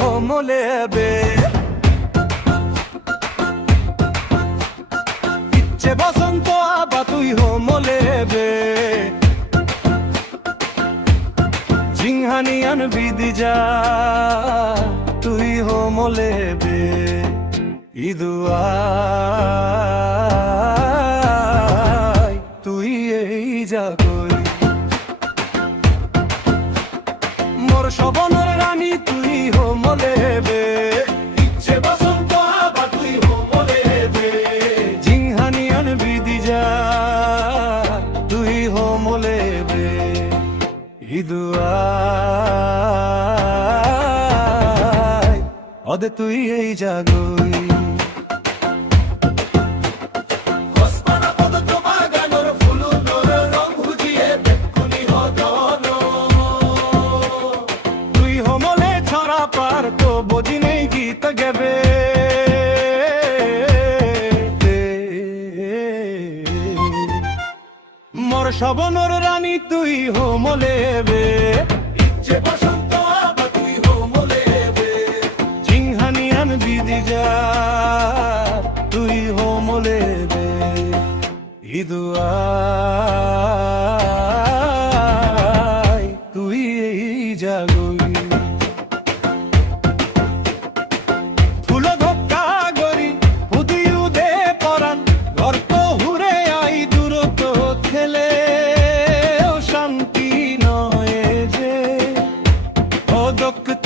হোমলেবে ইচ্ছে বসন্ত আবা তুই হোমলেবে জিংহানিয়ান বিদিজা তুই হোমলেবে ইদুয়া তুই এই জাগই মোর সবনের রানী তুই হোমলেবে ইচ্ছে বসন্ত আবা তুই হোমলেবে জিংহানিয়ান বিদিজা তুই হোমলেবে ইদুয়া অদে তুই এই জাগই পার তো বুঝি নেই গীত গেবে মোর সবনর রানী তুই হোমলেবে ইচ্ছে বসন্ত আবা তুই হোমলেবে জিংহানিয়ান বিদিজা তুই হোমলেবে ইদুয়া তুই এই জাগই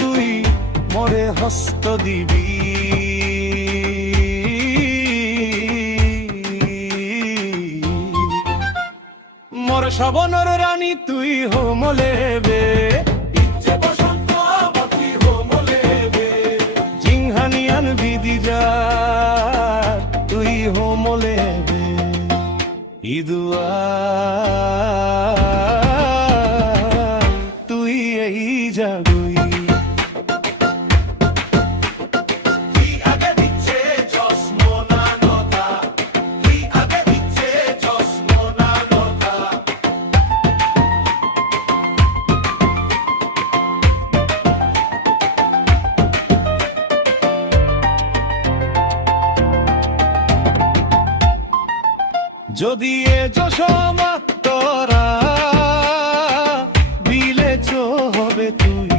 তুই মরে হস্ত দিবি মোর সবনর রানী তুই হোমলেবে ইচ্ছে বসন্ত আবা তুই হোমলেবে জিংহানিয়ান বিদিজা তুই হোমলেবে ইদুয়া তুই এই জাগই যদি এ যশোমা তোরা বিলেচ হবে তুই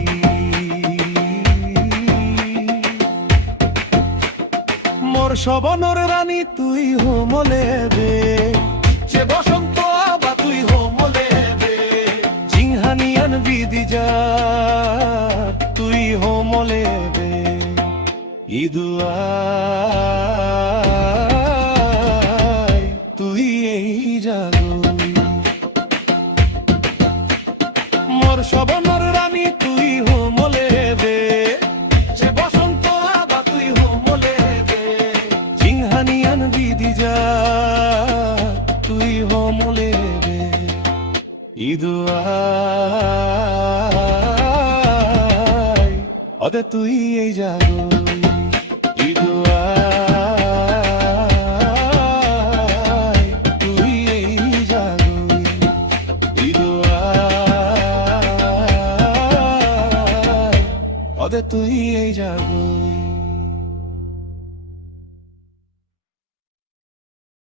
মোর সবনর রানী তুই হোমলেবে যে বসন্ত আবা তুই হোমলেবে জিংহানিয়ান বিদিজা তুই হোমলেবে ইদুয়া মোর সবনর রানী তুই হোমলেবে যে বসন্ত আবা তুই হোমলেবে জিংহানিয়ান বিদিজা তুই হোমলেবে ইদুয়া অদে তুই এই জাগই ইদুয়া তুই এই জাগই